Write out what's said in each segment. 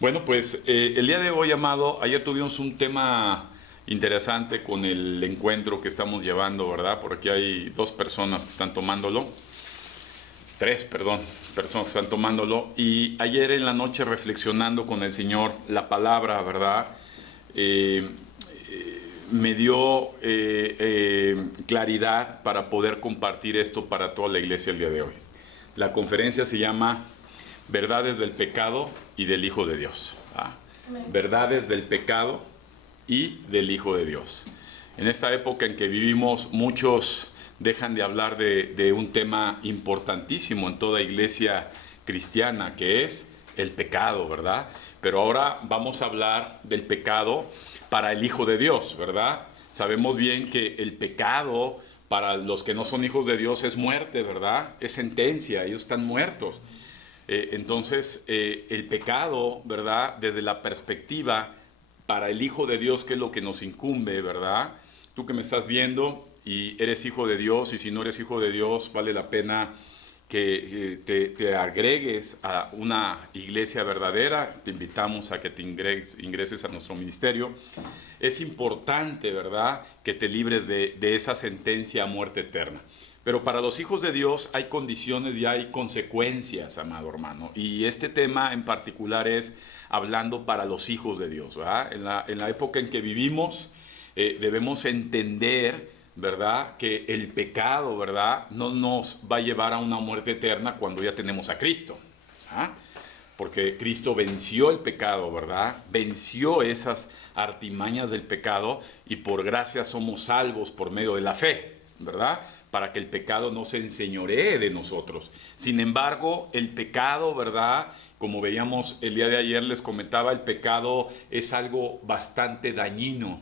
Bueno, pues el día de hoy, amado, ayer tuvimos un tema interesante con el encuentro que estamos llevando, ¿verdad? Por aquí hay dos personas que están tomándolo, tres, perdón, personas que están tomándolo. Y ayer en la noche reflexionando con el Señor, la palabra, ¿verdad? Eh, Me dio claridad para poder compartir esto para toda la iglesia el día de hoy. La conferencia se llama Verdades del pecado y del Hijo de Dios. Verdades del pecado y del Hijo de Dios. En esta época en que vivimos, muchos dejan de hablar de un tema importantísimo en toda iglesia cristiana, que es el pecado, ¿verdad? Pero ahora vamos a hablar del pecado para el Hijo de Dios, ¿verdad? Sabemos bien que el pecado para los que no son hijos de Dios es muerte, ¿verdad? Es sentencia, ellos están muertos. Entonces, el pecado, ¿verdad? Desde la perspectiva para el Hijo de Dios, que es lo que nos incumbe, ¿verdad? Tú que me estás viendo y eres hijo de Dios, y si no eres hijo de Dios, vale la pena que te agregues a una iglesia verdadera. Te invitamos a que te ingreses a nuestro ministerio. Es importante, ¿verdad?, que te libres de esa sentencia a muerte eterna. Pero para los hijos de Dios hay condiciones y hay consecuencias, amado hermano. Y este tema en particular es hablando para los hijos de Dios, ¿verdad? En la época en que vivimos, debemos entender, ¿verdad?, que el pecado, ¿verdad?, no nos va a llevar a una muerte eterna cuando ya tenemos a Cristo. ¿Ah? Porque Cristo venció el pecado, ¿verdad? Venció esas artimañas del pecado y por gracia somos salvos por medio de la fe, ¿verdad? Para que el pecado no se enseñoree de nosotros. Sin embargo, el pecado, ¿verdad?, como veíamos el día de ayer, les comentaba, el pecado es algo bastante dañino.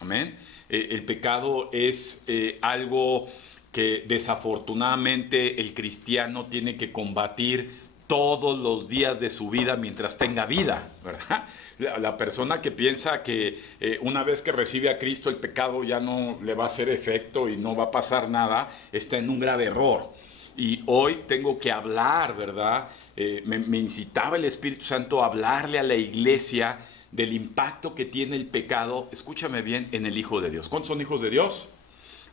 Amén. El pecado es algo que desafortunadamente el cristiano tiene que combatir todos los días de su vida mientras tenga vida, ¿verdad? La persona que piensa que una vez que recibe a Cristo el pecado ya no le va a hacer efecto y no va a pasar nada, está en un grave error. Y hoy tengo que hablar, ¿verdad? Me incitaba el Espíritu Santo a hablarle a la iglesia del impacto que tiene el pecado, escúchame bien, en el Hijo de Dios. ¿Cuántos son hijos de Dios?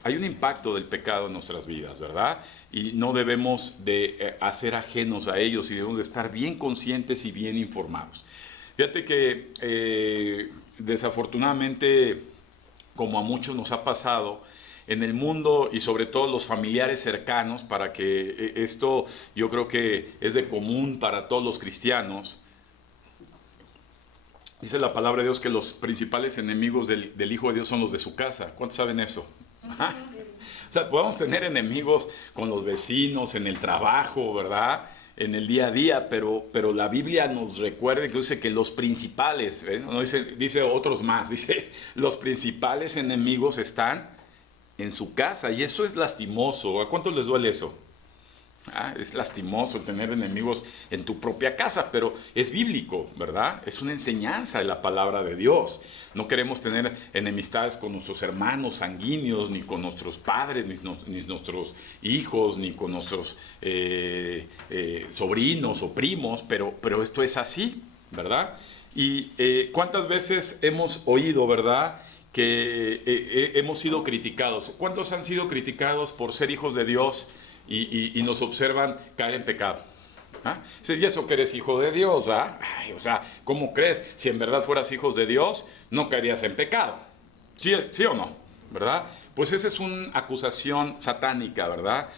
Hay un impacto del pecado en nuestras vidas, ¿verdad? Y no debemos de hacer ajenos a ellos y debemos de estar bien conscientes y bien informados. Fíjate que desafortunadamente, como a muchos nos ha pasado, en el mundo y sobre todo los familiares cercanos, para que esto yo creo que es de común para todos los cristianos, dice la palabra de Dios que los principales enemigos del Hijo de Dios son los de su casa. ¿Cuántos saben eso? Ajá. O sea, podemos tener enemigos con los vecinos, en el trabajo, ¿verdad?, en el día a día, pero la Biblia nos recuerda que dice que los principales, no dice otros más, dice los principales enemigos están en su casa, y eso es lastimoso. ¿A cuántos les duele eso? Es lastimoso tener enemigos en tu propia casa, pero es bíblico, ¿verdad? Es una enseñanza de la palabra de Dios. No queremos tener enemistades con nuestros hermanos sanguíneos, ni con nuestros padres, ni nuestros hijos, ni con nuestros sobrinos o primos, pero esto es así, ¿verdad? Y ¿cuántas veces hemos oído, verdad?, que hemos sido criticados? ¿Cuántos han sido criticados por ser hijos de Dios y nos observan caer en pecado? ¿Ah? Y eso que eres hijo de Dios, ¿verdad? Ay, o sea, ¿cómo crees? Si en verdad fueras hijos de Dios, no caerías en pecado. ¿Sí, sí o no? ¿Verdad? Pues esa es una acusación satánica, ¿verdad?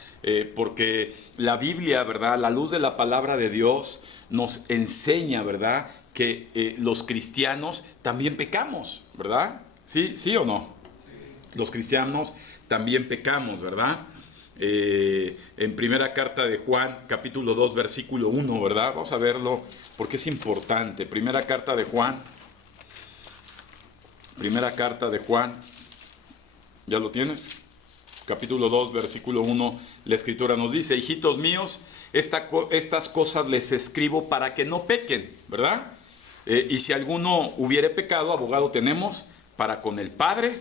Porque la Biblia, ¿verdad?, a la luz de la palabra de Dios, nos enseña, ¿verdad?, que los cristianos también pecamos, ¿verdad? ¿Sí, sí o no? Los cristianos también pecamos, ¿verdad? En primera carta de Juan, capítulo 2, versículo 1, ¿verdad? Vamos a verlo porque es importante. Primera carta de Juan, ¿ya lo tienes? Capítulo 2, versículo 1, la escritura nos dice: hijitos míos, estas cosas les escribo para que no pequen, ¿verdad? Y si alguno hubiere pecado, abogado tenemos para con el Padre,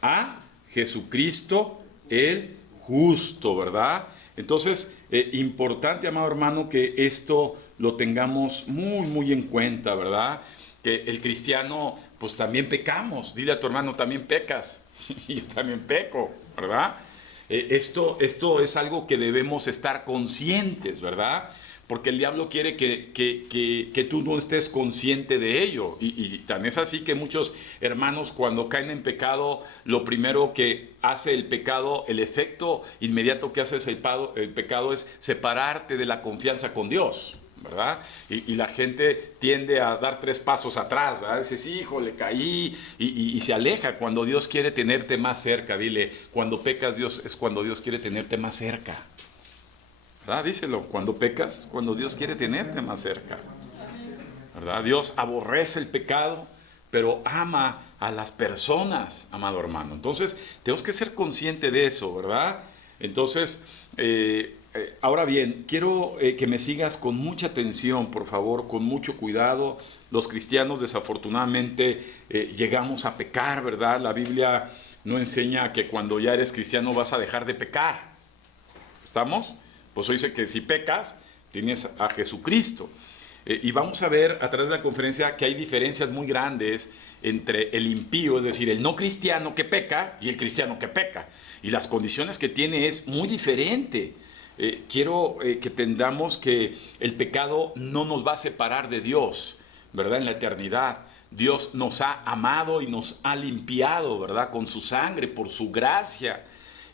a Jesucristo el justo, ¿verdad? Entonces, importante, amado hermano, que esto lo tengamos muy, muy en cuenta, ¿verdad? Que el cristiano, pues también pecamos. Dile a tu hermano, también pecas. Y yo también peco, ¿verdad? Esto es algo que debemos estar conscientes, ¿verdad? Porque el diablo quiere que tú no estés consciente de ello. Y tan es así que muchos hermanos, cuando caen en pecado, lo primero que hace el pecado, el efecto inmediato que hace el pecado es separarte de la confianza con Dios, ¿verdad? Y la gente tiende a dar 3 pasos atrás, ¿verdad? Dices, híjole, caí, y se aleja cuando Dios quiere tenerte más cerca. Dile, cuando pecas, Dios es cuando Dios quiere tenerte más cerca, ¿verdad? Díselo, cuando pecas es cuando Dios quiere tenerte más cerca, ¿verdad? Dios aborrece el pecado, pero ama a las personas, amado hermano. Entonces, tenemos que ser conscientes de eso, ¿verdad? Entonces, ahora bien, quiero que me sigas con mucha atención, por favor, con mucho cuidado. Los cristianos, desafortunadamente, llegamos a pecar, ¿verdad? La Biblia no enseña que cuando ya eres cristiano vas a dejar de pecar. ¿Estamos? Pues hoy dice que si pecas, tienes a Jesucristo. Y vamos a ver a través de la conferencia que hay diferencias muy grandes entre el impío, es decir, el no cristiano que peca, y el cristiano que peca. Y las condiciones que tiene es muy diferente. Quiero que entendamos que el pecado no nos va a separar de Dios, ¿verdad? En la eternidad. Dios nos ha amado y nos ha limpiado, ¿verdad? Con su sangre, por su gracia.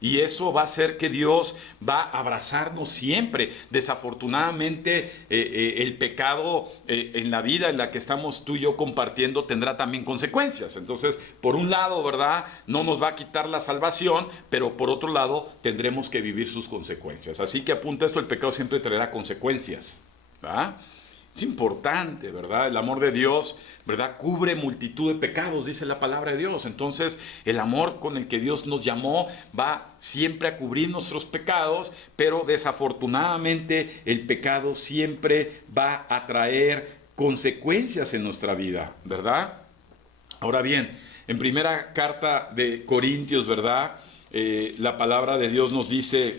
Y eso va a hacer que Dios va a abrazarnos siempre. Desafortunadamente, el pecado en la vida en la que estamos tú y yo compartiendo tendrá también consecuencias. Entonces, por un lado, ¿verdad? No nos va a quitar la salvación, pero por otro lado, tendremos que vivir sus consecuencias. Así que apunta esto, el pecado siempre traerá consecuencias, ¿verdad? Es importante, ¿verdad? El amor de Dios, ¿verdad? Cubre multitud de pecados, dice la palabra de Dios. Entonces, el amor con el que Dios nos llamó va siempre a cubrir nuestros pecados, pero desafortunadamente el pecado siempre va a traer consecuencias en nuestra vida, ¿verdad? Ahora bien, en primera carta de Corintios, ¿verdad? La palabra de Dios nos dice,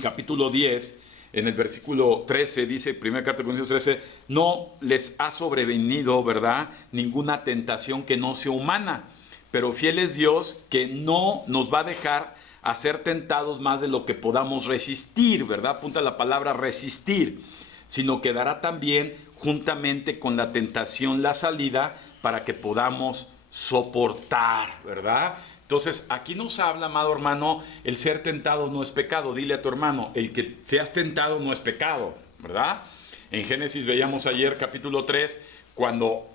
capítulo 10, en el versículo 13, dice, primera carta de Corintios 13, no les ha sobrevenido, ¿verdad?, ninguna tentación que no sea humana, pero fiel es Dios que no nos va a dejar a ser tentados más de lo que podamos resistir, ¿verdad? Apunta la palabra resistir, sino que dará también juntamente con la tentación la salida para que podamos soportar, ¿verdad? Entonces, aquí nos habla, amado hermano, el ser tentado no es pecado. Dile a tu hermano, el que seas tentado no es pecado, ¿verdad? En Génesis veíamos ayer, capítulo 3, cuando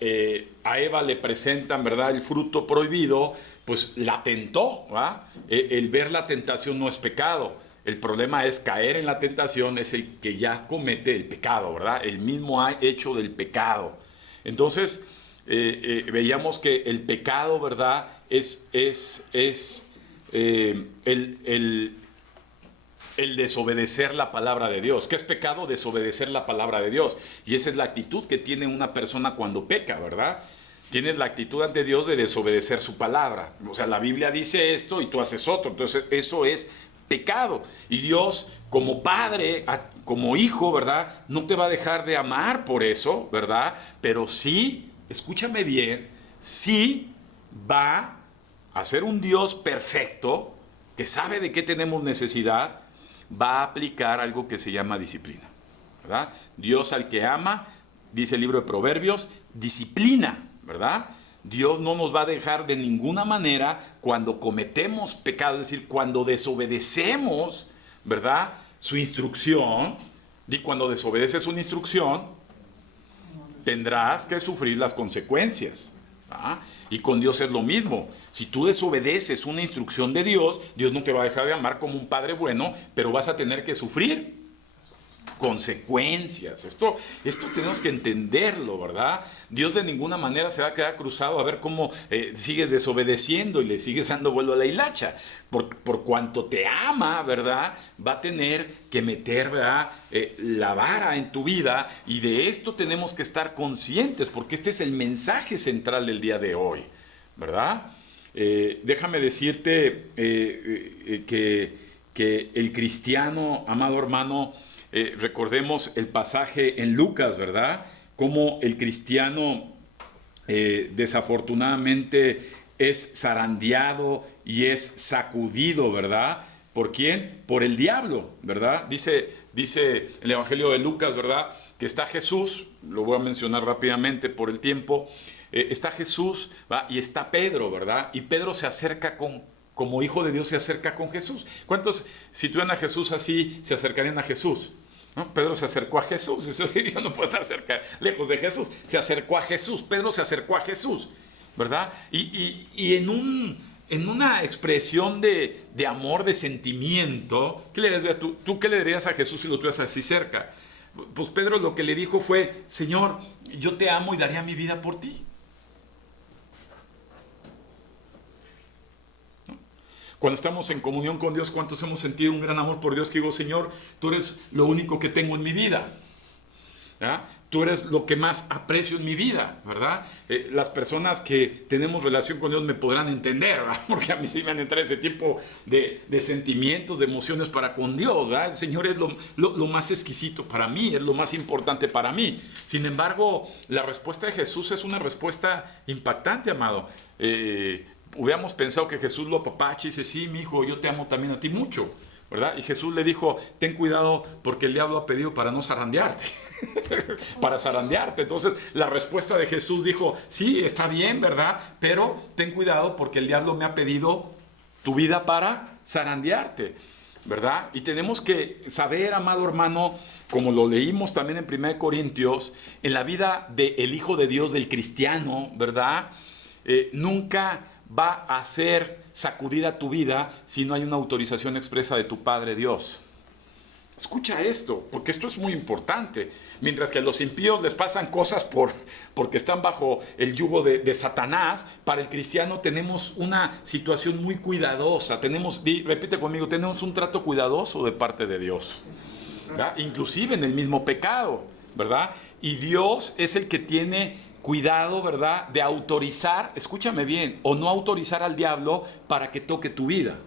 a Eva le presentan, ¿verdad?, el fruto prohibido, pues la tentó, ¿verdad? El ver la tentación no es pecado. El problema es caer en la tentación, es el que ya comete el pecado, ¿verdad? El mismo hecho del pecado. Entonces, veíamos que el pecado, ¿verdad?, es el desobedecer la palabra de Dios. ¿Qué es pecado? Desobedecer la palabra de Dios. Y esa es la actitud que tiene una persona cuando peca, ¿verdad? Tienes la actitud ante Dios de desobedecer su palabra. O sea, la Biblia dice esto y tú haces otro. Entonces, eso es pecado. Y Dios, como padre, como hijo, ¿verdad?, no te va a dejar de amar por eso, ¿verdad? Pero sí, escúchame bien, sí va a ser un Dios perfecto, que sabe de qué tenemos necesidad, va a aplicar algo que se llama disciplina, ¿verdad? Dios al que ama, dice el libro de Proverbios, disciplina, ¿verdad? Dios no nos va a dejar de ninguna manera cuando cometemos pecado, es decir, cuando desobedecemos, ¿verdad?, su instrucción. Y cuando desobedeces una instrucción, tendrás que sufrir las consecuencias, ¿verdad? Y con Dios es lo mismo. Si tú desobedeces una instrucción de Dios, Dios no te va a dejar de amar como un padre bueno, pero vas a tener que sufrir consecuencias. Esto tenemos que entenderlo, ¿verdad? Dios de ninguna manera se va a quedar cruzado a ver cómo sigues desobedeciendo y le sigues dando vuelo a la hilacha. Por cuanto te ama, ¿verdad?, va a tener que meter, ¿verdad?, la vara en tu vida, y de esto tenemos que estar conscientes, porque este es el mensaje central del día de hoy, ¿verdad? Déjame decirte que el cristiano, amado hermano, Recordemos el pasaje en Lucas, ¿verdad? Cómo el cristiano desafortunadamente es zarandeado y es sacudido, ¿verdad? ¿Por quién? Por el diablo, ¿verdad? Dice el Evangelio de Lucas, ¿verdad? Que está Jesús, lo voy a mencionar rápidamente por el tiempo, está Jesús, ¿va? Y está Pedro, ¿verdad? Y Pedro se acerca como hijo de Dios, se acerca con Jesús. ¿Cuántos, si tuvieran a Jesús así, se acercarían a Jesús? ¿No? Pedro se acercó a Jesús, yo no puedo estar lejos de Jesús, se acercó a Jesús, Pedro se acercó a Jesús, ¿verdad? Y en una expresión de amor, de sentimiento, ¿qué le dirías tú qué le dirías a Jesús si lo tuvieras así cerca? Pues Pedro lo que le dijo fue: Señor, yo te amo y daría mi vida por ti. Cuando estamos en comunión con Dios, ¿cuántos hemos sentido un gran amor por Dios? Que digo: Señor, tú eres lo único que tengo en mi vida, ¿verdad? Tú eres lo que más aprecio en mi vida, ¿verdad? Las personas que tenemos relación con Dios me podrán entender, ¿verdad? Porque a mí sí me han entrado ese tipo de sentimientos, de emociones para con Dios, ¿verdad? El Señor es lo más exquisito para mí, es lo más importante para mí. Sin embargo, la respuesta de Jesús es una respuesta impactante, amado. Hubiéramos pensado que Jesús lo apapacha y dice: sí, mi hijo, yo te amo también a ti mucho, ¿verdad? Y Jesús le dijo: ten cuidado porque el diablo ha pedido para no zarandearte, para zarandearte. Entonces la respuesta de Jesús dijo: sí, está bien, ¿verdad? Pero ten cuidado porque el diablo me ha pedido tu vida para zarandearte, ¿verdad? Y tenemos que saber, amado hermano, como lo leímos también en 1 Corintios, en la vida del Hijo de Dios, del cristiano, ¿verdad? Nunca va a ser sacudida tu vida si no hay una autorización expresa de tu Padre Dios. Escucha esto, porque esto es muy importante. Mientras que a los impíos les pasan cosas porque están bajo el yugo de Satanás, para el cristiano tenemos una situación muy cuidadosa. Repite conmigo, tenemos un trato cuidadoso de parte de Dios, ¿verdad? Inclusive en el mismo pecado, ¿verdad? Y Dios es el que tiene cuidado, ¿verdad?, de autorizar, escúchame bien, o no autorizar al diablo para que toque tu vida.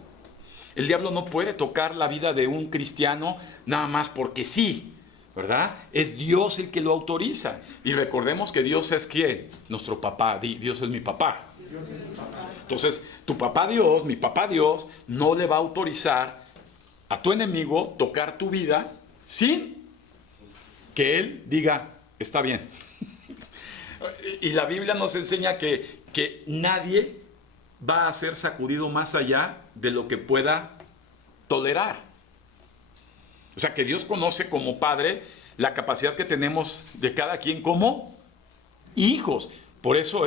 El diablo no puede tocar la vida de un cristiano nada más porque sí, ¿verdad? Es Dios el que lo autoriza. Y recordemos que Dios es ¿quién? Nuestro papá. Dios es mi papá. Entonces, tu papá Dios, mi papá Dios, no le va a autorizar a tu enemigo tocar tu vida sin que él diga: está bien. Y la Biblia nos enseña que nadie va a ser sacudido más allá de lo que pueda tolerar. O sea, que Dios conoce como Padre la capacidad que tenemos de cada quien como hijos. Por eso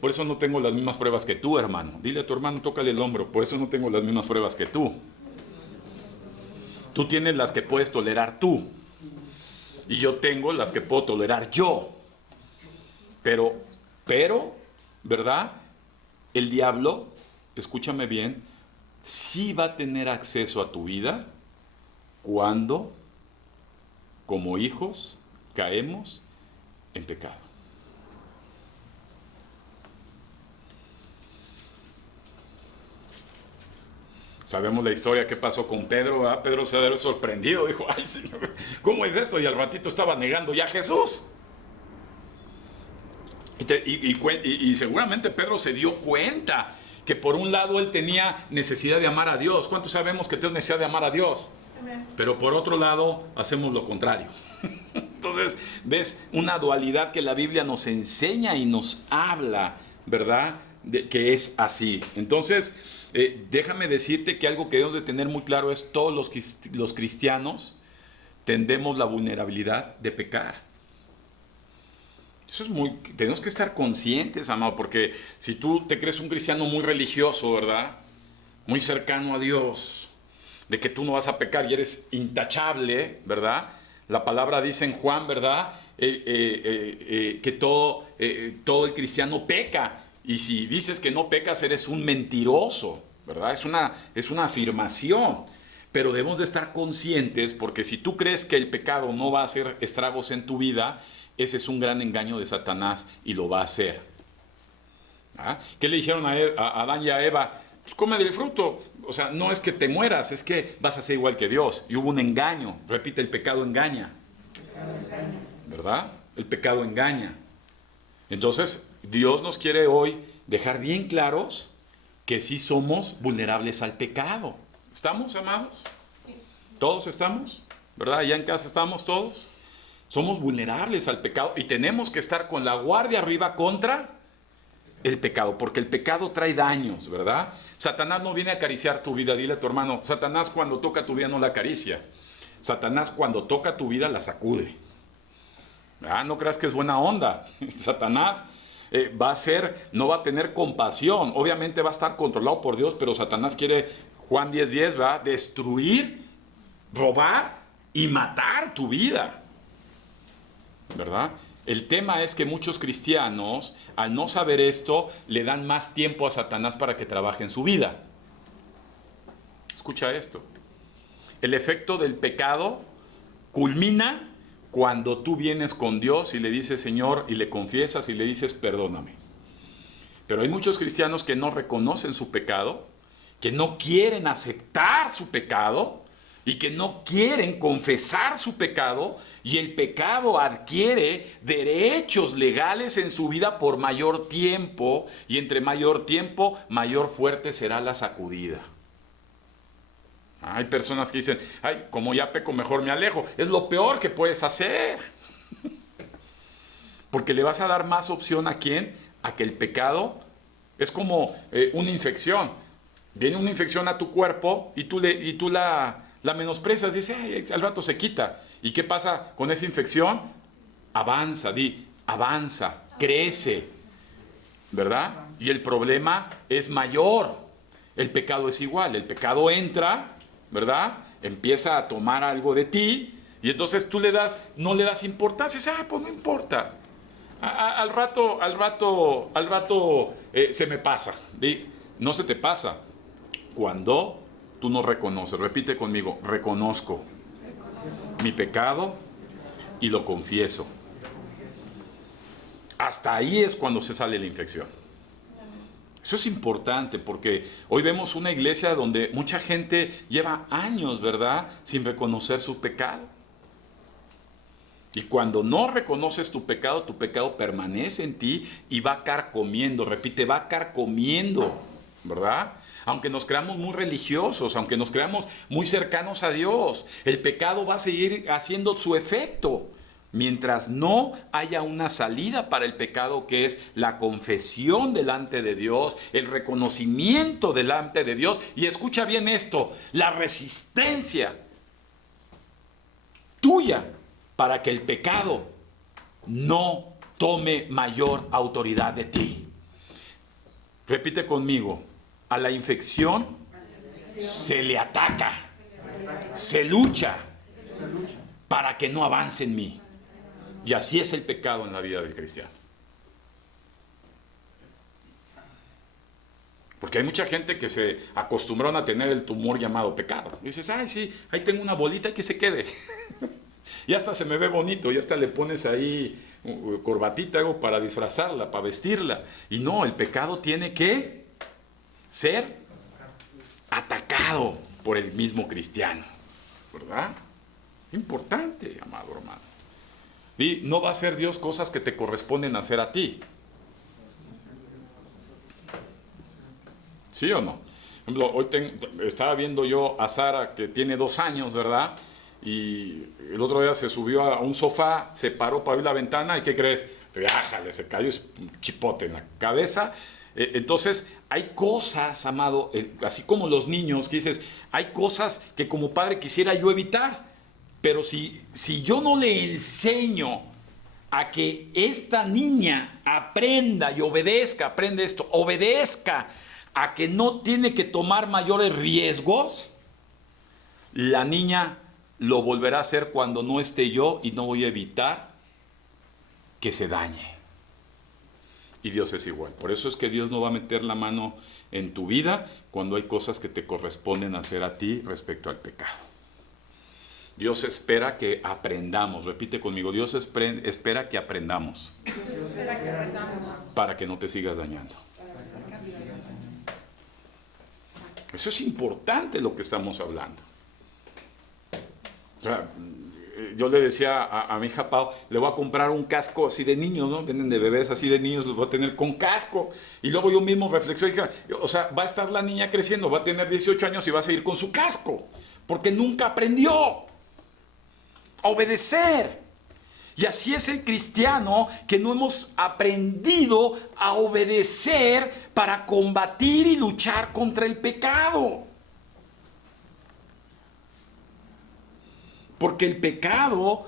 por eso no tengo las mismas pruebas que tú, hermano. Dile a tu hermano, tócale el hombro: por eso no tengo las mismas pruebas que tú. Tú tienes las que puedes tolerar tú. Y yo tengo las que puedo tolerar yo. Pero, ¿verdad? El diablo, escúchame bien, sí va a tener acceso a tu vida cuando, como hijos, caemos en pecado. Sabemos la historia que pasó con Pedro, ¿verdad? Pedro se había sorprendido, dijo: ay, Señor, ¿cómo es esto? Y al ratito estaba negando ya a Jesús. Y seguramente Pedro se dio cuenta que por un lado él tenía necesidad de amar a Dios. ¿Cuántos sabemos que tenemos necesidad de amar a Dios? Amén. Pero por otro lado hacemos lo contrario. Entonces ves una dualidad que la Biblia nos enseña y nos habla, ¿verdad? Que es así. Entonces déjame decirte que algo que debemos de tener muy claro es: todos los cristianos tendemos la vulnerabilidad de pecar. Eso es tenemos que estar conscientes, amado, porque si tú te crees un cristiano muy religioso, ¿verdad? Muy cercano a Dios, de que tú no vas a pecar y eres intachable, ¿verdad? La palabra dice en Juan, ¿verdad? Que todo el cristiano peca. Y si dices que no pecas, eres un mentiroso, ¿verdad? Es una afirmación. Pero debemos de estar conscientes, porque si tú crees que el pecado no va a hacer estragos en tu vida, ese es un gran engaño de Satanás y lo va a hacer. ¿Ah? ¿Qué le dijeron a Adán y a Eva? pues come del fruto. O sea, no es que te mueras, es que vas a ser igual que Dios. Y hubo un engaño. Repite, el pecado engaña. ¿Verdad? El pecado engaña. Entonces, Dios nos quiere hoy dejar bien claros que sí somos vulnerables al pecado. ¿Estamos, amados? ¿Todos estamos? ¿Verdad? ¿Allá en casa estamos todos? Somos vulnerables al pecado y tenemos que estar con la guardia arriba contra el pecado, porque el pecado trae daños, ¿verdad? Satanás no viene a acariciar tu vida. Dile a tu hermano, Satanás cuando toca tu vida no la acaricia. Satanás cuando toca tu vida la sacude. ¿Verdad? No creas que es buena onda. Satanás no va a tener compasión. Obviamente va a estar controlado por Dios, pero Satanás quiere, Juan 10:10, ¿verdad? Destruir, robar y matar tu vida. ¿Verdad? El tema es que muchos cristianos, al no saber esto, le dan más tiempo a Satanás para que trabaje en su vida. Escucha esto. El efecto del pecado culmina cuando tú vienes con Dios y le dices, Señor, y le confiesas y le dices, perdóname. Pero hay muchos cristianos que no reconocen su pecado, que no quieren aceptar su pecado y que no quieren confesar su pecado, y el pecado adquiere derechos legales en su vida por mayor tiempo, y entre mayor tiempo, mayor fuerte será la sacudida. Hay personas que dicen, ay, como ya peco, mejor me alejo. Es lo peor que puedes hacer. Porque le vas a dar más opción a quién, a que el pecado es como una infección. Viene una infección a tu cuerpo y tú la menosprecias, dices, ay, al rato se quita. ¿Y qué pasa con esa infección? Avanza, crece, ¿verdad? Y el problema es mayor. El pecado es igual, el pecado entra, ¿verdad? Empieza a tomar algo de ti y entonces tú no le das importancia, dices, pues no importa. Al rato se me pasa. No se te pasa. Cuando tú no reconoces, repite conmigo, reconozco mi pecado y lo confieso. Hasta ahí es cuando se sale la infección. Eso es importante porque hoy vemos una iglesia donde mucha gente lleva años, ¿verdad?, sin reconocer su pecado. Y cuando no reconoces tu pecado permanece en ti y va carcomiendo, repite, va carcomiendo, ¿verdad? Aunque nos creamos muy religiosos, aunque nos creamos muy cercanos a Dios, el pecado va a seguir haciendo su efecto. Mientras no haya una salida para el pecado, que es la confesión delante de Dios, el reconocimiento delante de Dios, y escucha bien esto, la resistencia tuya para que el pecado no tome mayor autoridad de ti. Repite conmigo, a la infección se le ataca, se lucha para que no avance en mí. Y así es el pecado en la vida del cristiano. Porque hay mucha gente que se acostumbraron a tener el tumor llamado pecado. Y dices, ay, sí, ahí tengo una bolita y que se quede. Y hasta se me ve bonito, y hasta le pones ahí corbatita algo para disfrazarla, para vestirla. Y no, el pecado tiene que ser atacado por el mismo cristiano. ¿Verdad? Importante, amado hermano. Y no va a hacer Dios cosas que te corresponden hacer a ti. ¿Sí o no? Por ejemplo, hoy estaba viendo yo a Sara, que tiene 2 años, ¿verdad? Y el otro día se subió a un sofá, se paró para abrir la ventana, ¿y qué crees? Ájale, se cayó un chipote en la cabeza. Entonces, hay cosas, amado, así como los niños, que dices, hay cosas que como padre quisiera yo evitar. Pero si yo no le enseño a que esta niña aprenda y obedezca a que no tiene que tomar mayores riesgos, la niña lo volverá a hacer cuando no esté yo y no voy a evitar que se dañe. Y Dios es igual. Por eso es que Dios no va a meter la mano en tu vida cuando hay cosas que te corresponden hacer a ti respecto al pecado. Dios espera que aprendamos. Repite conmigo, Dios espera que aprendamos. Para que no te sigas dañando. Eso es importante lo que estamos hablando. O sea, yo le decía a mi hija Pau, le voy a comprar un casco así de niños, ¿no? Vienen de bebés así de niños, los voy a tener con casco. Y luego yo mismo reflexioné, dije, o sea, va a estar la niña creciendo, va a tener 18 años y va a seguir con su casco. Porque nunca aprendió a obedecer. Y así es el cristiano, que no hemos aprendido a obedecer para combatir y luchar contra el pecado. Porque el pecado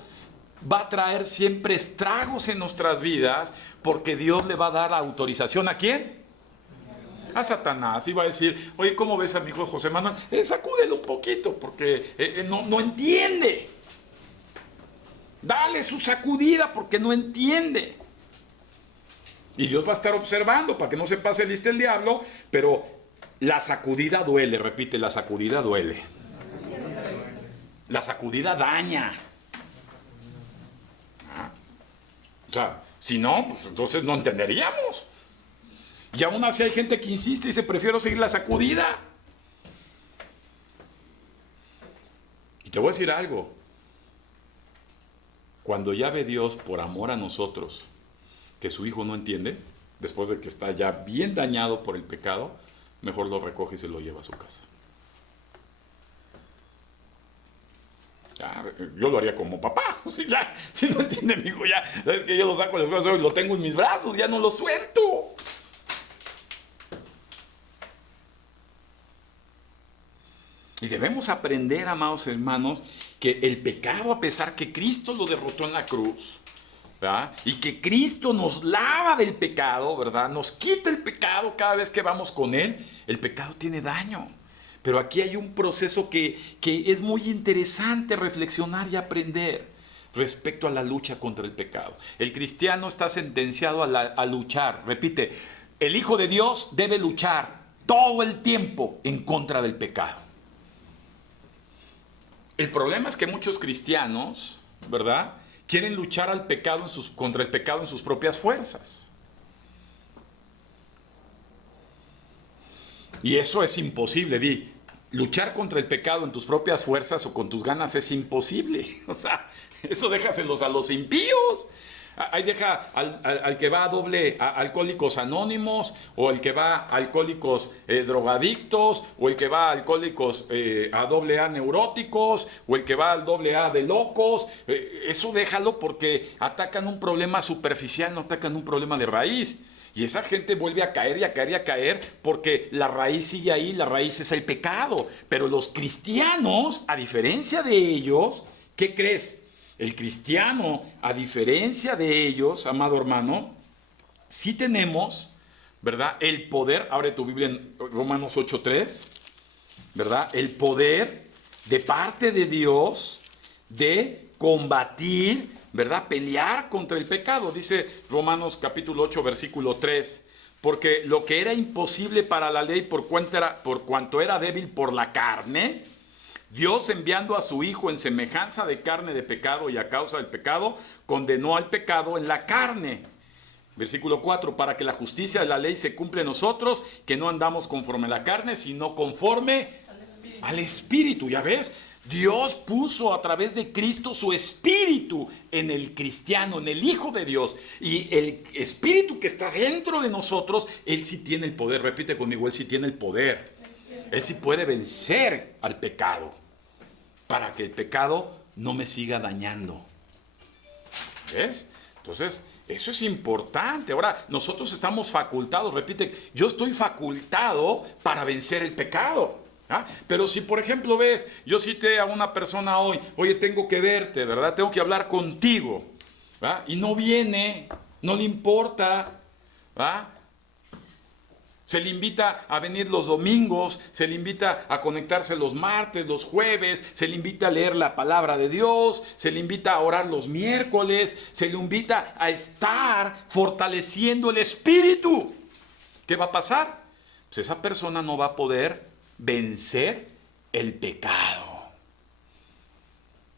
va a traer siempre estragos en nuestras vidas, porque Dios le va a dar autorización ¿a quién? A Satanás. Y va a decir, oye, ¿cómo ves a mi hijo José Manuel? Sacúdelo un poquito, porque no entiende. Dale su sacudida, porque no entiende. Y Dios va a estar observando para que no se pase lista el diablo, pero la sacudida duele, repite, la sacudida duele. La sacudida daña. O sea, si no, pues entonces no entenderíamos. Y aún así hay gente que insiste y dice, prefiero seguir la sacudida. Y te voy a decir algo. Cuando ya ve Dios, por amor a nosotros, que su hijo no entiende, después de que está ya bien dañado por el pecado, mejor lo recoge y se lo lleva a su casa. Ya, yo lo haría como papá. Ya, si no entiende mi hijo, ya, ¿sabes que yo lo saco de los brazos y lo tengo en mis brazos, ya no lo suelto? Y debemos aprender, amados hermanos, que el pecado, a pesar que Cristo lo derrotó en la cruz, ¿verdad? Y que Cristo nos lava del pecado, ¿verdad? Nos quita el pecado cada vez que vamos con Él. El pecado tiene daño. Pero aquí hay un proceso que es muy interesante reflexionar y aprender respecto a la lucha contra el pecado. El cristiano está sentenciado a luchar. Repite, el Hijo de Dios debe luchar todo el tiempo en contra del pecado. El problema es que muchos cristianos, ¿verdad?, quieren luchar al pecado contra el pecado en sus propias fuerzas. Y eso es imposible. Luchar contra el pecado en tus propias fuerzas o con tus ganas es imposible. O sea, eso déjaselos a los impíos. Ahí deja al que va a Alcohólicos Anónimos, o el que va a Alcohólicos Drogadictos, o el que va a Alcohólicos a AA Neuróticos, o el que va al AA de Locos. Eso déjalo, porque atacan un problema superficial, no atacan un problema de raíz. Y esa gente vuelve a caer y a caer y a caer, porque la raíz sigue ahí, la raíz es el pecado. Pero los cristianos, a diferencia de ellos, ¿qué crees? El cristiano, a diferencia de ellos, amado hermano, sí tenemos, ¿verdad?, el poder. Abre tu Biblia en Romanos 8:3, ¿verdad? El poder de parte de Dios de combatir, ¿verdad?, pelear contra el pecado. Dice Romanos capítulo 8, versículo 3. Porque lo que era imposible para la ley, por cuanto era débil por la carne, Dios, enviando a su Hijo en semejanza de carne de pecado y a causa del pecado, condenó al pecado en la carne. Versículo 4, para que la justicia de la ley se cumpla en nosotros, que no andamos conforme a la carne, sino conforme al Espíritu. ¿Ya ves? Dios puso a través de Cristo su Espíritu en el cristiano, en el Hijo de Dios. Y el Espíritu que está dentro de nosotros, Él sí tiene el poder. Repite conmigo, Él sí tiene el poder. Él sí puede vencer al pecado, para que el pecado no me siga dañando. ¿Ves? Entonces, eso es importante. Ahora, nosotros estamos facultados, repite, yo estoy facultado para vencer el pecado. ¿Ah? Pero si, por ejemplo, ves, yo cité a una persona hoy, oye, tengo que verte, ¿verdad? Tengo que hablar contigo, ¿verdad? Y no viene, no le importa, ¿verdad? Se le invita a venir los domingos, se le invita a conectarse los martes, los jueves, se le invita a leer la palabra de Dios, se le invita a orar los miércoles, se le invita a estar fortaleciendo el espíritu. ¿Qué va a pasar? Pues esa persona no va a poder vencer el pecado.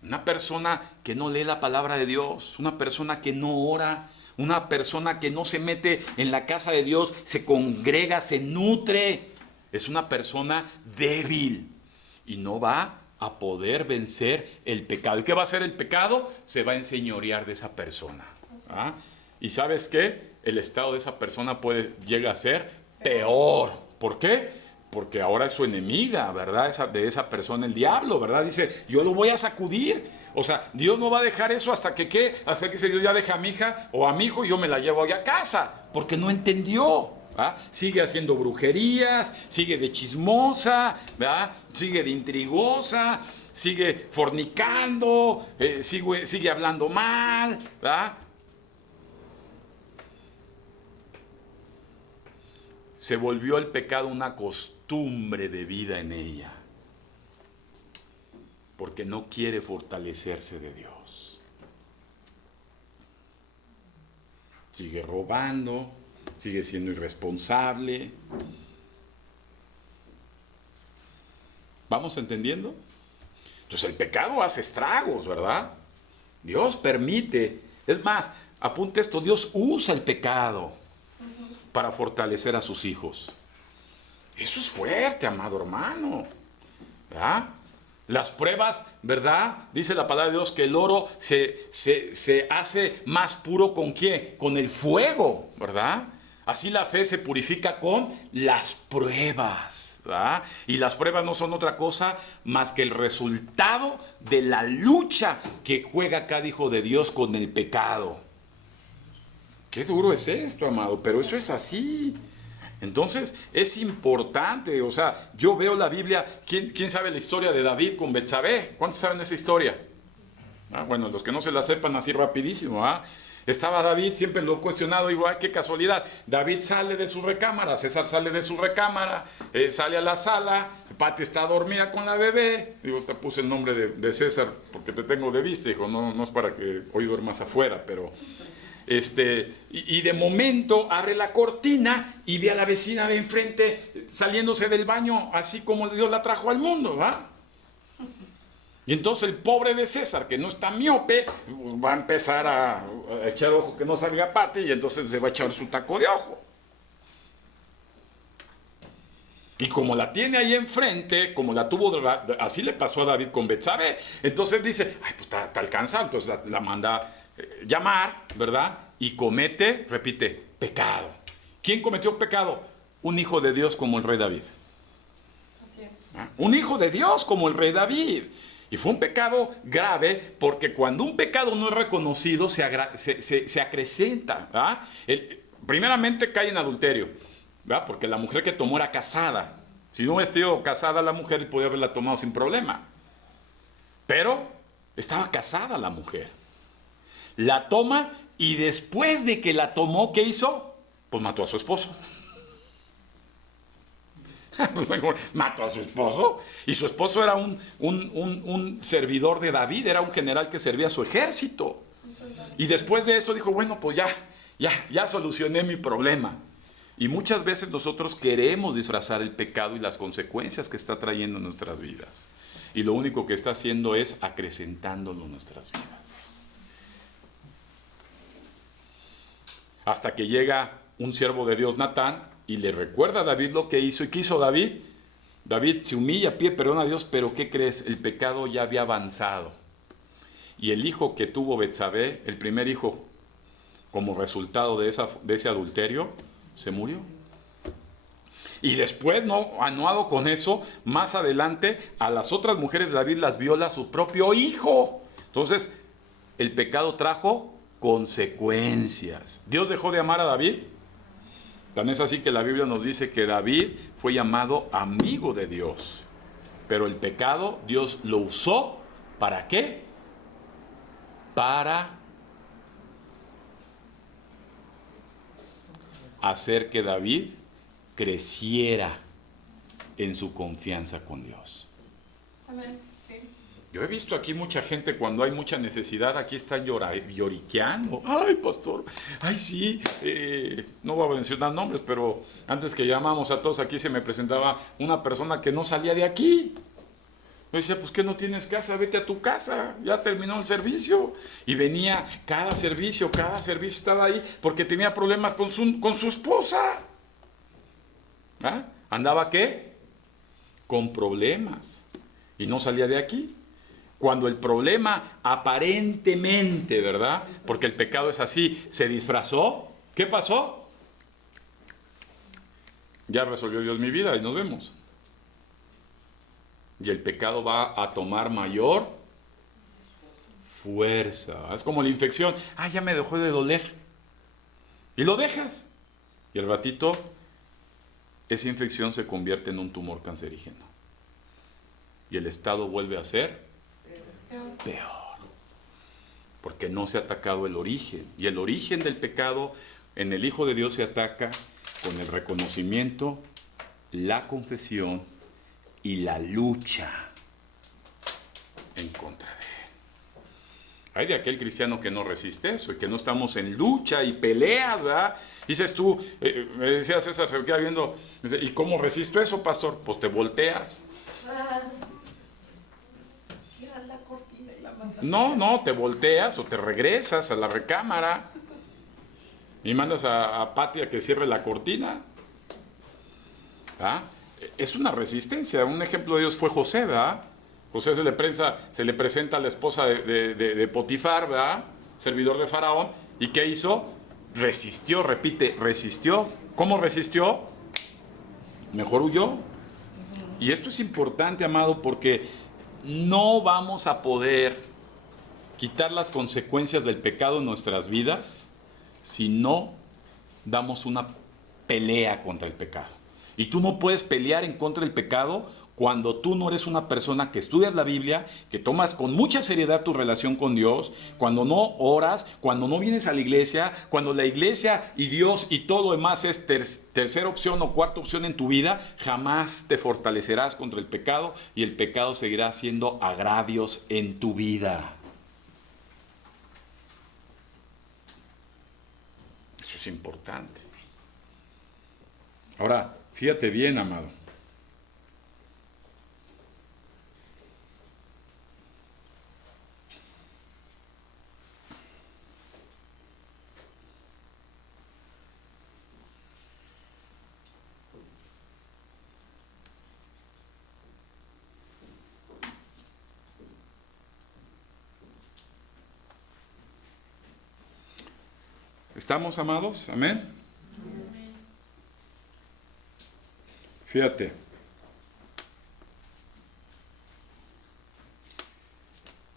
Una persona que no lee la palabra de Dios, una persona que no ora, una persona que no se mete en la casa de Dios, se congrega, se nutre, Es una persona débil y no va a poder vencer el pecado. ¿Y qué va a hacer el pecado? Se va a enseñorear de esa persona. ¿Ah? ¿Y sabes qué? El estado de esa persona llega a ser peor. ¿Por qué? Porque ahora es su enemiga, ¿verdad? De esa persona, el diablo, ¿verdad? Dice, yo lo voy a sacudir. O sea, Dios no va a dejar eso hasta que, ¿qué? Hasta que Dios ya deja a mi hija o a mi hijo y yo me la llevo allá a casa. Porque no entendió. ¿Ah? Sigue haciendo brujerías, sigue de chismosa, ¿verdad? Sigue de intrigosa, sigue fornicando, sigue hablando mal, ¿verdad? Se volvió el pecado una costumbre de vida en ella, porque no quiere fortalecerse de Dios. Sigue robando, sigue siendo irresponsable. ¿Vamos entendiendo? Entonces el pecado hace estragos, ¿verdad? Dios permite. Es más, apunte esto, Dios usa el pecado para fortalecer a sus hijos. Eso es fuerte, amado hermano. ¿Verdad? Las pruebas, ¿verdad? Dice la palabra de Dios que el oro se hace más puro ¿con qué? Con el fuego, ¿verdad? Así la fe se purifica con las pruebas, ¿verdad? Y las pruebas no son otra cosa más que el resultado de la lucha que juega cada hijo de Dios con el pecado. Qué duro es esto, amado, pero eso es así. Entonces es importante, o sea, yo veo la Biblia. ¿Quién sabe la historia de David con Betsabé? ¿Cuántos saben esa historia? Bueno, los que no se la sepan así rapidísimo, Estaba David, siempre lo he cuestionado, digo, qué casualidad. David sale de su recámara, César sale de su recámara, sale a la sala, Pati está dormida con la bebé. Digo, te puse el nombre de César porque te tengo de vista, hijo, no es para que hoy duermas afuera, pero... y de momento abre la cortina y ve a la vecina de enfrente saliéndose del baño así como Dios la trajo al mundo, ¿va? Y entonces el pobre de César, que no está miope, va a empezar a echar ojo que no salga Pati y entonces se va a echar su taco de ojo. Y como la tiene ahí enfrente, como la tuvo, así le pasó a David con Betsabé, entonces dice, ay, pues está alcanzado, entonces la manda llamar, ¿verdad? Y comete, repite, pecado. ¿Quién cometió pecado? Un hijo de Dios como el rey David. Así es. Un hijo de Dios como el rey David. Y fue un pecado grave porque cuando un pecado no es reconocido se acrecenta, ¿verdad? Primeramente cae en adulterio, ¿verdad? Porque la mujer que tomó era casada. Si no hubiera sido casada la mujer, podía haberla tomado sin problema. Pero estaba casada la mujer. La toma y después de que la tomó, ¿qué hizo? Pues mató a su esposo. Pues mejor mató a su esposo. Y su esposo era un servidor de David, era un general que servía a su ejército. Y después de eso dijo, bueno, pues ya solucioné mi problema. Y muchas veces nosotros queremos disfrazar el pecado y las consecuencias que está trayendo en nuestras vidas. Y lo único que está haciendo es acrecentándolo en nuestras vidas. Hasta que llega un siervo de Dios, Natán, y le recuerda a David lo que hizo. ¿Y qué hizo David? David se humilla, pide perdón a Dios, pero ¿qué crees? El pecado ya había avanzado. Y el hijo que tuvo Betsabé, el primer hijo, como resultado de ese adulterio, se murió. Y después, no anuado con eso, más adelante, a las otras mujeres de David las viola su propio hijo. Entonces, el pecado trajo consecuencias. ¿Dios dejó de amar a David? Tan es así que la Biblia nos dice que David fue llamado amigo de Dios. Pero el pecado Dios lo usó, ¿para qué? Para hacer que David creciera en su confianza con Dios. Amén. Sí. Yo he visto aquí mucha gente cuando hay mucha necesidad, aquí están lloriqueando. Ay, pastor, ay sí, no voy a mencionar nombres, pero antes que llamamos a todos aquí se me presentaba una persona que no salía de aquí. Yo decía, pues ¿qué no tienes casa? Vete a tu casa, ya terminó el servicio. Y venía cada servicio estaba ahí porque tenía problemas con su esposa. andaba ¿qué? Con problemas. Y no salía de aquí. Cuando el problema aparentemente, ¿verdad? Porque el pecado es así, se disfrazó. ¿Qué pasó? Ya resolvió Dios mi vida y nos vemos. Y el pecado va a tomar mayor fuerza. Es como la infección. Ya me dejó de doler. Y lo dejas. Y al ratito, esa infección se convierte en un tumor cancerígeno. Y el estado vuelve a ser peor. Porque no se ha atacado el origen. Y el origen del pecado en el Hijo de Dios se ataca con el reconocimiento, la confesión y la lucha en contra de él. Hay de aquel cristiano que no resiste eso y que no estamos en lucha y peleas, ¿verdad? Dices tú, me decía César, se me queda viendo, dice, ¿y cómo resisto eso, pastor? Pues te volteas. Cierras la cortina y la mandas. No, te volteas o te regresas a la recámara y mandas a Pati a que cierre la cortina. ¿Ah? Es una resistencia. Un ejemplo de Dios fue José, ¿verdad? José se le presenta a la esposa de Potifar, ¿verdad? Servidor de Faraón. ¿Y qué hizo? Resistió, repite, resistió. ¿Cómo resistió? Mejor huyó. Y esto es importante, amado, porque no vamos a poder quitar las consecuencias del pecado en nuestras vidas si no damos una pelea contra el pecado. Y tú no puedes pelear en contra del pecado cuando tú no eres una persona que estudias la Biblia, que tomas con mucha seriedad tu relación con Dios, cuando no oras, cuando no vienes a la iglesia, cuando la iglesia y Dios y todo lo demás es tercera opción o cuarta opción en tu vida, jamás te fortalecerás contra el pecado y el pecado seguirá haciendo agravios en tu vida. Eso es importante. Ahora, fíjate bien, amado. ¿Estamos, amados? Amén. Fíjate.